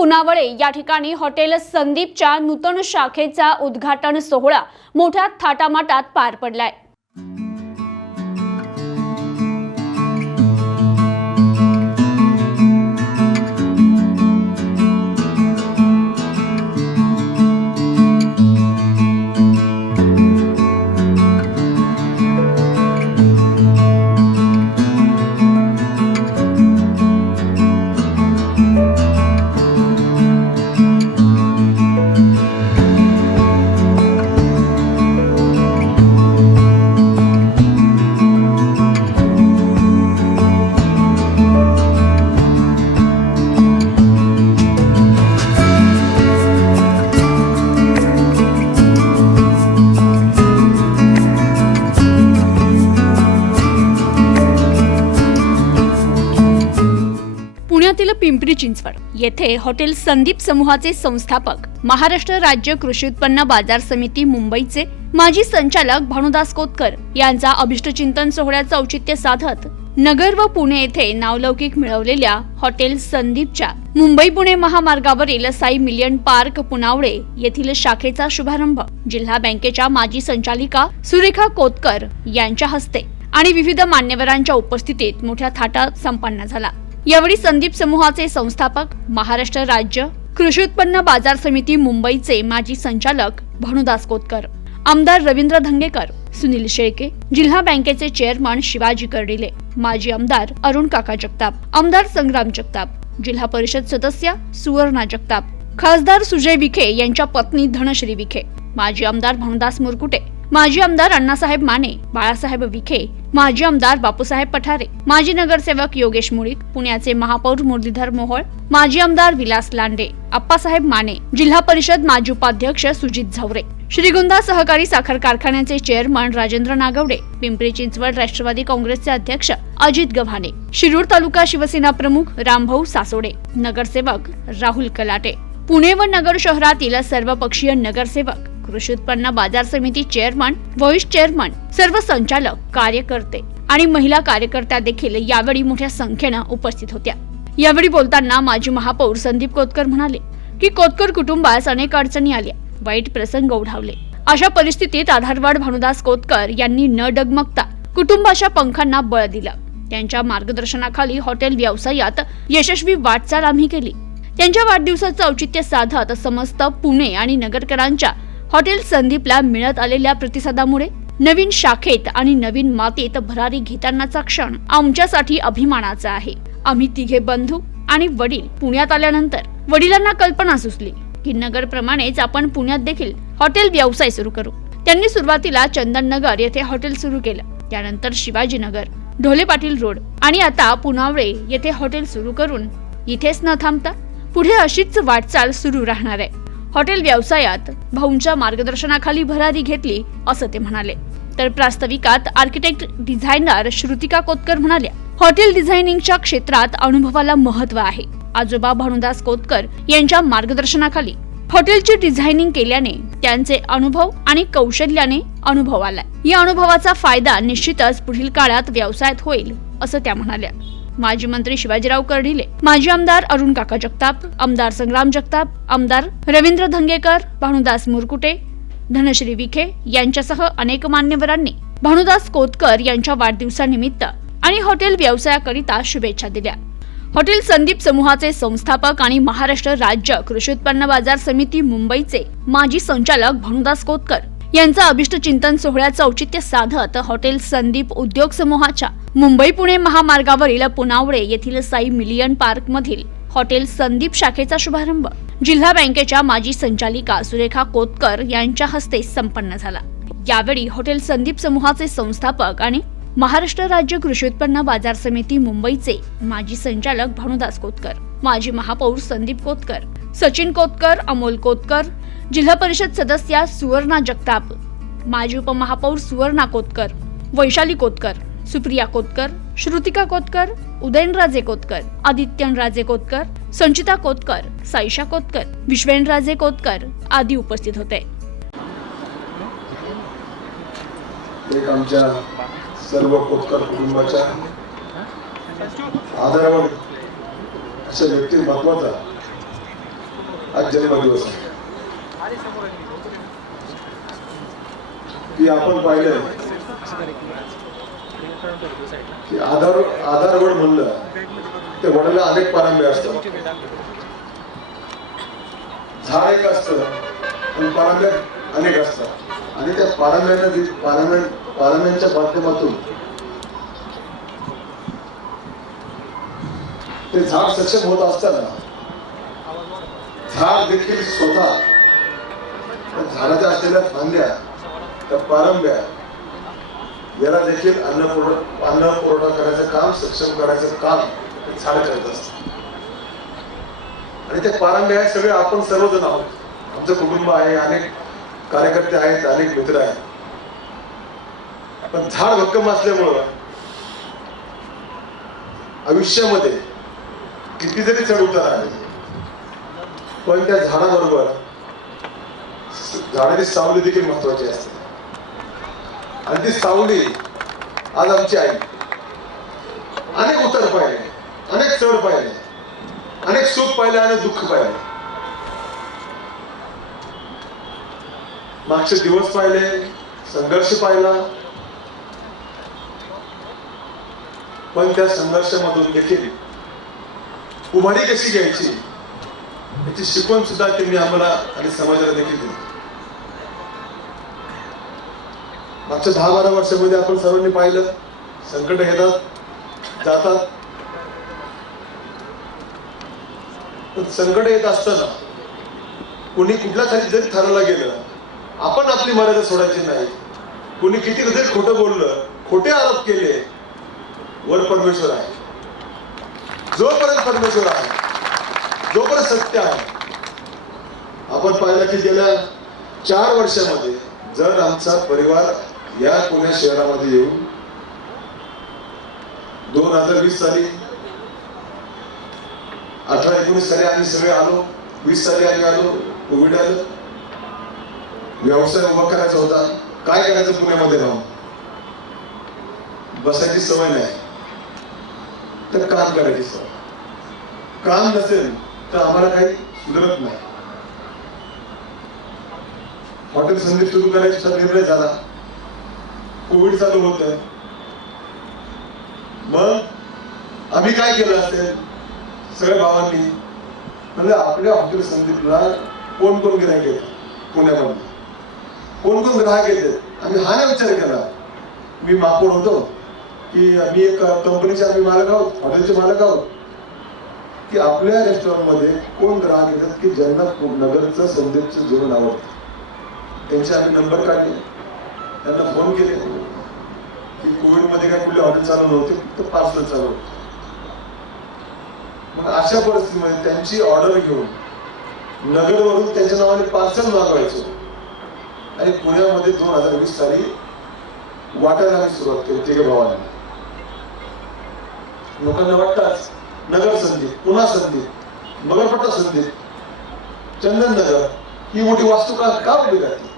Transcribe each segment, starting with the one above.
पुनावळे या ठिकाणी हॉटेल संदीपच्या नूतन शाखेचा उद्घाटन सोहळा मोठ्या थाटामाटात पार पडलाय. पुण्यातील पिंपरी चिंचवड येथे हॉटेल संदीप समूहाचे संस्थापक महाराष्ट्र राज्य कृषी उत्पन्न बाजार समिती मुंबईचे माजी संचालक भानुदास कोतकर यांचा अभिष्टचिंतन सोहळ्याचं औचित्य साधत नगर व पुणे येथे नावलौकिक मिळवलेल्या हॉटेल संदीपच्या मुंबई पुणे महामार्गावरील साई मिलियन पार्क पुनावळे येथील शाखेचा शुभारंभ. जिल्हा बँकेच्या माजी संचालिका सुरेखा कोतकर यांच्या हस्ते आणि विविध मान्यवरांच्या उपस्थितीत मोठ्या थाटात संपन्न झाला. यावेळी संदीप समूहाचे संस्थापक महाराष्ट्र राज्य कृषी उत्पन्न बाजार समिती मुंबईचे माजी संचालक भानुदास कोतकर आमदार रवींद्र धंगेकर सुनील शेळके जिल्हा बँकेचे चेअरमन शिवाजी कर्डिले माजी आमदार अरुण काका जगताप आमदार संग्राम जगताप जिल्हा परिषद सदस्य सुवर्णा जगताप खासदार सुजय विखे यांच्या पत्नी धनश्री विखे माजी आमदार भानुदास मुरकुटे माजी आमदार अण्णासाहेब माने बाळासाहेब विखे माजी आमदार बापूसाहेब पठारे माजी नगरसेवक योगेश मुळीक पुण्याचे महापौर मुरलीधर मोहोळ माजी आमदार विलास लांडे आप्पासाहेब माने जिल्हा परिषद माजी उपाध्यक्ष सुजित झवरे. श्रीगोंदा सहकारी साखर कारखान्याचे चेअरमन राजेंद्र नागवडे पिंपरी चिंचवड राष्ट्रवादी काँग्रेसचे अध्यक्ष अजित गव्हाणे शिरूर तालुका शिवसेना प्रमुख रामभाऊ सासोडे नगरसेवक राहुल कलाटे. पुणे व नगर शहरातील सर्वपक्षीय नगरसेवक कृषी उत्पन्न बाजार समिती चेअरमन व्हॉइस चेअरमन सर्व संचालक कार्यकर्ते आणि महिला कार्यकर्त्या देखील यावेळी मोठ्या संख्येनं उपस्थित होत्या. यावेळी बोलताना माजी महापौर संदीप कोतकर म्हणाले की कोतकर कुटुंबास अनेक अडचणी आल्या वाईट प्रसंग ओढावले अशा परिस्थितीत आधारवाड भानुदास कोतकर यांनी न डगमगता कुटुंबाच्या पंखांना बळ दिलं. त्यांच्या मार्गदर्शनाखाली हॉटेल व्यवसायात यशस्वी वाटचाल आम्ही केली. त्यांच्या वाढदिवसाचं औचित्य साधत समस्त पुणे आणि नगरकरांच्या हॉटेल संदीपला मिळत आलेल्या प्रतिसादामुळे नवीन शाखेत आणि नवीन मातीत भरारी घेतानाचा क्षण आमच्यासाठी अभिमानाचा आहे. आम्ही तिघे बंधू आणि वडील पुण्यात आल्यानंतर वडिलांना कल्पना सुचली की नगर प्रमाणेच आपण पुण्यात देखील हॉटेल व्यवसाय सुरू करू. त्यांनी सुरुवातीला चंदन नगर येथे हॉटेल सुरू केलं. त्यानंतर शिवाजीनगर ढोले पाटील रोड आणि आता पुनावळे येथे हॉटेल सुरू करून इथेच न थांबता पुढे अशीच वाटचाल सुरू राहणार आहे. हॉटेल व्यवसायात भाऊंच्या मार्गदर्शनाखाली भरारी घेतली असं ते म्हणाले. तर प्रास्ताविकात आर्किटेक्ट डिझायनर श्रुतिका कोतकर म्हणाल्या हॉटेल डिझायनिंगच्या क्षेत्रात अनुभवाला महत्त्व आहे आजोबा भानुदास कोतकर यांच्या मार्गदर्शनाखाली. हॉटेलची डिझायनिंग केल्याने त्यांचे अनुभव आणि कौशल्याने अनुभव आलाय. या अनुभवाचा फायदा निश्चितच पुढील काळात व्यवसायात होईल असं त्या म्हणाल्या. माजी मंत्री शिवाजीराव कर्डिले माजी आमदार अरुण काका जगताप आमदार संग्राम जगताप आमदार रवींद्र धंगेकर भानुदास मुरकुटे धनश्री विखे यांच्यासह अनेक मान्यवरांनी भानुदास कोतकर यांच्या वाढदिवसानिमित्त आणि हॉटेल व्यवसायाकरिता शुभेच्छा दिल्या. हॉटेल संदीप समूहाचे संस्थापक आणि महाराष्ट्र राज्य कृषी उत्पन्न बाजार समिती मुंबईचे माजी संचालक भानुदास कोतकर यांचा अभिष्ट चिंतन सोहळ्याचं औचित्य साधत हॉटेल संदीप उद्योग समूहाच्या मुंबई पुणे महामार्गावरील पुनावळे येथील साई मिलियन पार्क मधील हॉटेल संदीप शाखेचा शुभारंभ. जिल्हा बँकेच्या माजी संचालिका सुरेखा कोतकर यांच्या हस्ते संपन्न झाला. यावेळी हॉटेल संदीप समूहाचे संस्थापक आणि महाराष्ट्र राज्य कृषी उत्पन्न बाजार समिती मुंबईचे माजी संचालक भानुदास कोतकर माजी महापौर संदीप कोतकर सचिन कोतकर अमोल कोतकर जिल्हा परिषद सदस्या सुवर्णा जगताप माजी उपमहापौर सुवर्णा कोतकर वैशाली कोतकर सुप्रिया कोतकर श्रुतिका कोतकर उदयनराजे कोतकर आदित्यनराजे कोतकर संचिता कोतकर साईशा कोतकर विश्वेनराजे कोतकर आदी उपस्थित होते. एक आमच्या सर्व कोतकर कुटुंबाच्या आदरावर अशा व्यक्तिमत्वाचा आज जन्मदिवस आहे. की आपण पाहिलं की आधार वड म्हणलं ते वडाला अनेक पारंबे असतात. झाड एक असतं आणि पारंब्या अनेक असतात. आणि त्या पारंब्यांना पारंब्या पारंब्यांच्या माध्यमातून ते झाड सक्षम होत असताना झाड देखील स्वतः पण झाडाच्या असलेल्या फांद्या त्या पारंब्या याला देखील अन्न पुरवठा अन्न पुरवठा करायचं काम सक्षम करायचं काम झाड करत असत. आणि त्या पारंब्या हे सगळे आपण सर्वजण आहोत. आमचं कुटुंब आहे अनेक कार्यकर्ते आहेत अनेक मित्र आहेत. पण झाड भक्कम असल्यामुळं आयुष्यामध्ये किती जरी चढ उतार आले पण त्या झाडाबरोबर झाडाची सावली देखील महत्वाची असते. आणि ती सावली आज आमची आई. अनेक उतर पाहिले अनेक चढ पाहिले अनेक सुख पाहिले आणि दुःख पाहिले. मागचे दिवस पाहिले संघर्ष पाहिला. पण त्या संघर्षामधून देखील उभारी कशी घ्यायची याची शिकवण सुद्धा त्यांनी आम्हाला आणि समाजाला देखील दिली. मागच्या दहा बारा वर्षामध्ये आपण सर्वांनी पाहिलं. संकट येतात जातात. पण संकट येत असताना कोणी कुठल्या खाली जरी ठरवला गेलं आपण आपली मर्यादा सोडायची नाही. कोणी किती जरी खोटं बोललं खोटे आरोप केले वर परमेश्वर आहे. जोपर्यंत परमेश्वर आहे जोपर्यंत सत्य आहे. आपण पाहिलं की गेल्या चार वर्षामध्ये जर आमचा परिवार या पुणे शहरामध्ये येऊन दोन हजार वीस साली अठरा एकोणीस साली आम्ही सगळे आलो वीस साली आम्ही आलो कोविड आलं. व्यवसाय उभा करायचा होता. काय करायचं पुण्यामध्ये राहून? बसायची सवय नाही. तर काम करायची सवय. काम नसेल तर आम्हाला काही सुधरत नाही. हॉटेल संदीप सुरू करायचा निर्णय झाला. कोविड चालू होत. मग आम्ही काय केलं असेल? सगळ्या भावांनी म्हणजे आपल्या हॉटेल संदीपला कोण कोण गिरायक येत पुण्यामध्ये कोण कोण ग्राहक येते आम्ही हा नाही विचार केला. मी माकोड होतो की आम्ही एक कंपनीचे आम्ही मालक आहोत हॉटेलचे मालक आहोत. की आपल्या रेस्टॉरंटमध्ये कोण ग्राहक येतात की ज्यांना नगरचं संदीपचं जेवण आवडतं? त्यांचे आम्ही नंबर काढले. त्यांना फोन केले. की कोविडमध्ये काय कुठले हॉटेल चालू नव्हते फक्त पार्सल चालू होते. मग अशा परिस्थितीमध्ये त्यांची ऑर्डर घेऊन नगरवरून त्यांच्या नावाने पार्सल मागवायचो. आणि पुण्यामध्ये दोन हजार वीस साली वाटायला सुरुवात केली तिघे भावांनी. लोकांना वाटताच नगर संधी पुन्हा संधी नगरपट्टा संधी चंदन नगर ही मोठी वास्तू का उभी राहते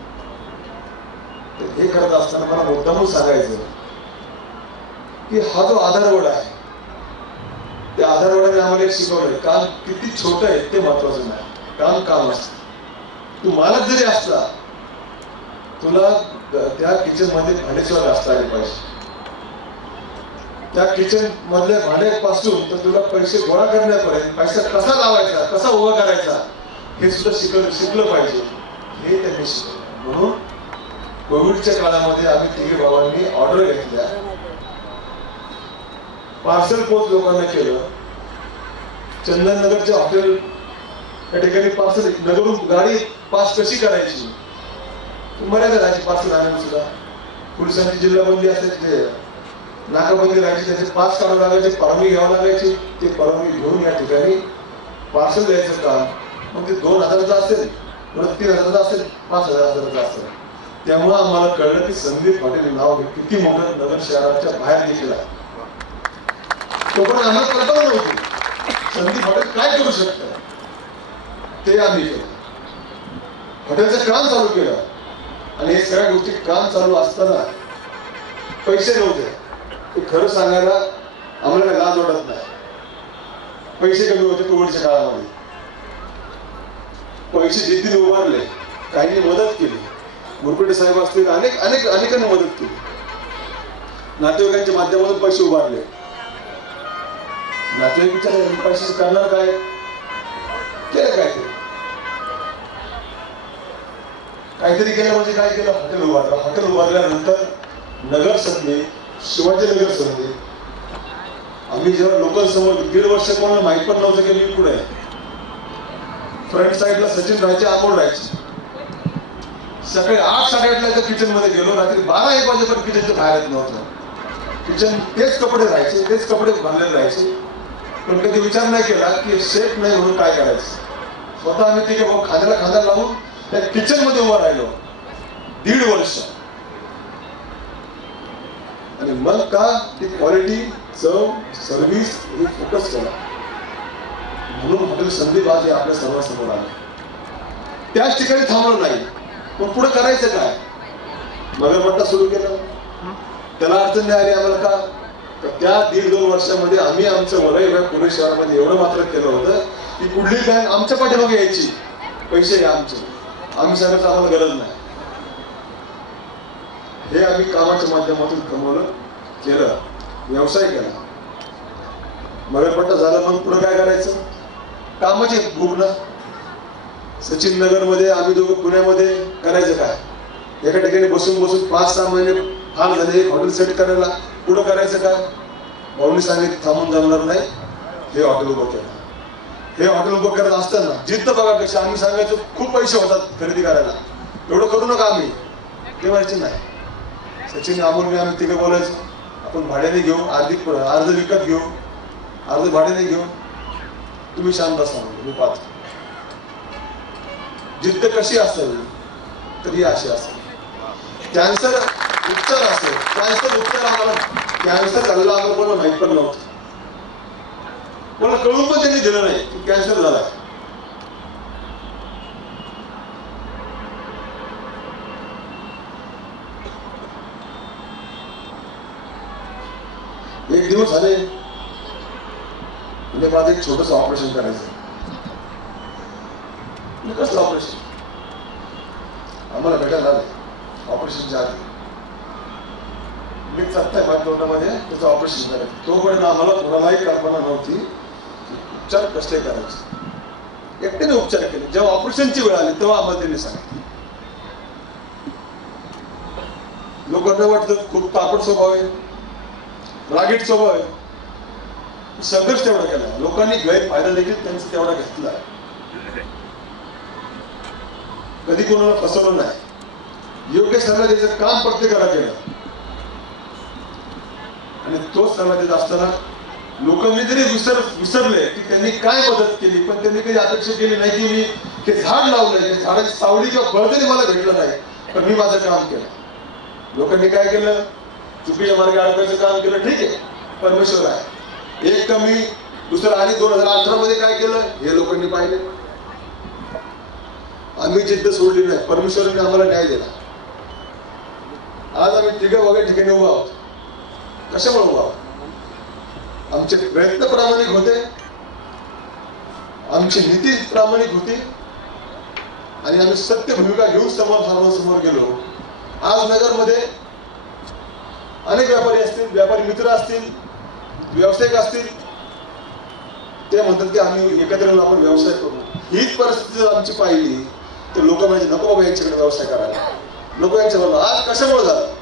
तर हे करत असताना मला मुद्दामून सांगायचं की हा जो आधारवड आहे त्या आधारवडाने आम्हाला एक शिकवलं काम किती छोट आहे ते महत्वाचं नाही काम काम असत. तू मालक जरी असला तुला त्या किचनमध्ये भांडेश्वर असायला आले पाहिजे. त्या किचन मधल्या भांड्यापासून तर तुला पैसे गोळा करण्यापर्यंत पैसा कसा लावायचा कसा उभा करायचा हे सुद्धा शिकल शिकलं पाहिजे. हे त्यांनी शिकलं म्हणून कोविडच्या काळामध्ये आम्ही तिघे भावांनी ऑर्डर घेतल्या. पार्सल पोच लोकांना केलं. चंदननगरच्या हॉटेल या ठिकाणी पार्सल नगरून गाडी पास कशी करायची? मर्यादा राहायची पार्सल आणून सुद्धा. पोलिसांची जिल्हाबंदी असायची नाकाबंदी राहायची त्याचे पास काढावं लागायचे परवानगी घ्यावं लागायची. ते परवानगी घेऊन या ठिकाणी पार्सल द्यायचं काम. मग ते दोन हजाराचं असेल परत तीन हजाराचं असेल पाच हजार हजाराचं असेल. तेव्हा आम्हाला कळलं की संदीप हॉटेल नाव किती मोठं नगर शहराच्या बाहेर देखील आहे. तोपर्यंत आम्हाला कल्पना नव्हती. संदीप हॉटेल काय करू शकतं? ते आम्ही केलं. हॉटेलचं काम चालू केलं. आणि हे सगळ्या गोष्टी काम चालू असताना पैसे नव्हते. ते खरं सांगायला आम्हाला लाज वाटत नाही. पैसे कमी होते कोविडच्या काळामध्ये. पैसे जिद्दीने उभारले. काहींनी मदत केली. मुरकुटे साहेब असतील अनेक अनेक अनेकांनी मदत केली. नातेवाईकांच्या माध्यमातून पैसे उभारले. नातेवाईक विचार पैसे करणार काय? केलं काय ते? काहीतरी केलं म्हणजे काय केलं? हॉटेल उभारलं. हॉटेल उभारल्यानंतर नगर संधी शिवाजीनगर संधी आम्ही जेव्हा लोकल समोर दीड वर्ष कोणाला माहीत पण नव्हतं की मी पुढे फ्रंट साईडला सचिन राहायचे आपण राहायचे. सकाळी आठ साडेआठला तर किचनमध्ये गेलो. रात्री बारा एक वाजेपर्यंत किचनच्या बाहेर येत नव्हतं. किचन तेच कपडे राहायचे तेच कपडे भरलेले राहायचे. पण कधी विचार नाही केला की सेफ नाही म्हणून काय करायचं? स्वतः आम्ही तिथे भाऊ खांद्याला खांदा लावून त्या किचनमध्ये उभा राहिलो. दीड वर्ष. आणि मग का ती क्वालिटी चव सर्व्हिस हे फोकस केला. म्हणून हॉटेल संदीप आज हे आपल्या सर्वांसमोर आलं. त्याच ठिकाणी थांबलो नाही. पण पुढे करायचं काय? मगरपट्टा सुरू केला. त्याला अडचण नाही आली आम्हाला का? तर त्या दीड दोन वर्षामध्ये आम्ही आमचं वलय पुणे शहरामध्ये एवढं मात्र केलं होतं की कुठली बँक आमच्या पाठीमागे यायची? पैसे घ्या आमचे. आम्ही सांगायचं आम्हाला गरज नाही. हे आम्ही कामाच्या माध्यमातून कमवलं केलं व्यवसाय केला. मगरपट्टा झाला मग पुढे काय करायचं? कामाचे भूक सचिन नगरमध्ये आम्ही दोघं पुण्यामध्ये करायचं काय? एका ठिकाणी बसून बसून पाच सहा महिने हाल झाले एक हॉटेल सेट करायला. पुढं करायचं काय? भाऊनी सांगितलं थांबून जमणार नाही. हे हॉटेल उभं केलं. हे हॉटेल उभं करत असताना जिद्द बघापेक्षा आम्ही सांगायचो खूप पैसे होतात खरेदी करायला. एवढं करू नका आम्ही. ते व्हायचे नाही. सचिन अमोलने आम्ही तिघे बोलायचो आपण भाड्याने घेऊ अर्धी अर्ध विकत घेऊ अर्ध भाड्याने घेऊ. तुम्ही शांत बसा मी जिद्द कशी असेल तर ही अशी असेल. कॅन्सर उत्तर असेल कॅन्सर उत्तर आम्हाला कॅन्सर झालेला आम्हाला कोणाला माहीत पण नव्हतं. कोणाला कळून पण त्यांनी दिलं नाही. की कॅन्सर झाला. एक दिवस झाले. म्हणजे माझं एक छोटस ऑपरेशन करायचं. म्हणजे कसलं ऑपरेशन आम्हाला भेटायला आले. ऑपरेशनच्या आधी. मी सत्ता माझ्या तोंडामध्ये त्याचं ऑपरेशन करायचं तोपर्यंत आम्हाला कोणालाही कल्पना नव्हती. उपचार कसले करायचे? एकट्याने उपचार केले. जेव्हा ऑपरेशनची वेळ आली तेव्हा आम्हाला त्यांनी सांगितलं. लोकांना वाटतं खूप तापट स्वभाव आहे. रागीट स्वभाव आहे. संघर्ष तेवढा केला. लोकांनी गैरफायदा देखील त्यांचा तेवढा घेतला. कधी कोणाला फसवलं नाही. योग्य सल्ला द्यायचं काम प्रत्येकाला केलं. आणि तोच सल्ला देत असताना लोकांनी जरी विसर विसरले की त्यांनी काय मदत केली पण त्यांनी काही अपेक्षा केली नाही की मी ते झाड लावलंय झाडाची सावली किंवा फळ तरी मला भेटलं नाही पण मी माझं काम केलं. लोकांनी काय केलं? चुकीच्या मार्गे अडकायचं काम केलं ठीक आहे परमेश्वर आहे. एक कमी दुसरं आणि दोन हजार अठरा मध्ये काय केलं? हे लोकांनी पाहिले. आम्ही जिद्द सोडली नाही. परमेश्वराने आम्हाला न्याय दिला. आज आम्ही तिघं वगैरे ठिकाणी उभा आहोत. कशामुळे उभा आमचे प्रयत्न प्रामाणिक होते. आमची नीती प्रामाणिक होती. आणि आम्ही सत्य भूमिका घेऊन समोर सर्वांसमोर गेलो. आज नगरमध्ये अनेक व्यापारी असतील व्यापारी मित्र असतील व्यावसायिक असतील. ते म्हणतात की आम्ही एकत्र येऊन आपण व्यवसाय करू. हीच परिस्थिती जर आमची पाहिली तर लोक म्हणजे नको बाबा यांच्याकडे व्यवसाय करायला. नको यांच्या आज कशामुळे झालं?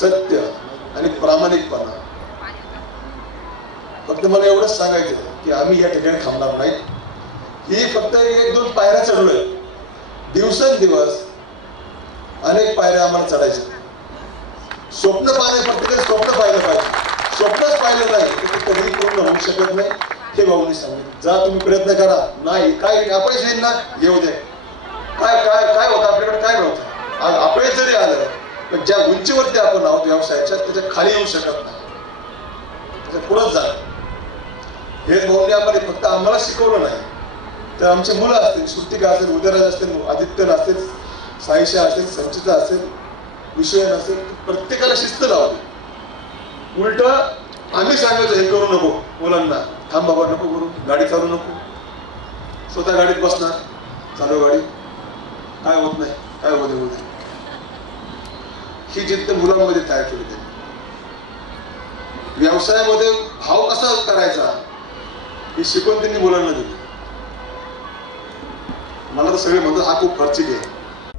सत्य. आणि प्रामाणिकपणा. फक्त मला एवढंच सांगायचं की आम्ही या ठिकाणी थांबणार नाही ही फक्त एक दोन पायऱ्या चढलोय. दिवसेंदिवस अनेक पायऱ्या आम्हाला चढायच्या स्वप्न पाहणे प्रत्येकाने स्वप्न पाहिलं पाहिजे. स्वप्नच पाहिलं नाही ते कधी पूर्ण होऊ शकत नाही हे भाऊनी सांगितलं. जा तुम्ही प्रयत्न करा. नाही काय अपयश येईल ना येऊ दे. काय काय काय होतं आपल्याकडे? काय नव्हतं. आज अपयश जरी आलं पण ज्या उंचीवरती आपण आहोत व्यवसायाच्या त्याच्याखाली येऊ शकत नाही. त्याच्या पुढंच जा. हे भाऊनी आम्हाला फक्त आम्हाला शिकवलं नाही. तर आमची मुलं असतील श्रुतिका असेल उदयराज असतील आदित्य असतील साईशा असेल संचिता असेल विषय असेल प्रत्येकाला शिस्त लावली. उलट आम्ही सांगायचो हे करू नको मुलांना. थांब बाबा नको करू. गाडी चालू नको. स्वतः गाडीत बसणार. चालू गाडी. काय होत नाही. काय होते होते ही जिद्द मुलांमध्ये तयार केली त्यांनी. व्यवसायामध्ये भाव कसा करायचा ही शिकवण त्यांनी मुलांना दिली. मला तर सगळे म्हणतात हा खूप खर्चिक आहे.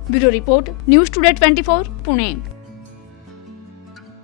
Bureau report news today twenty four Pune.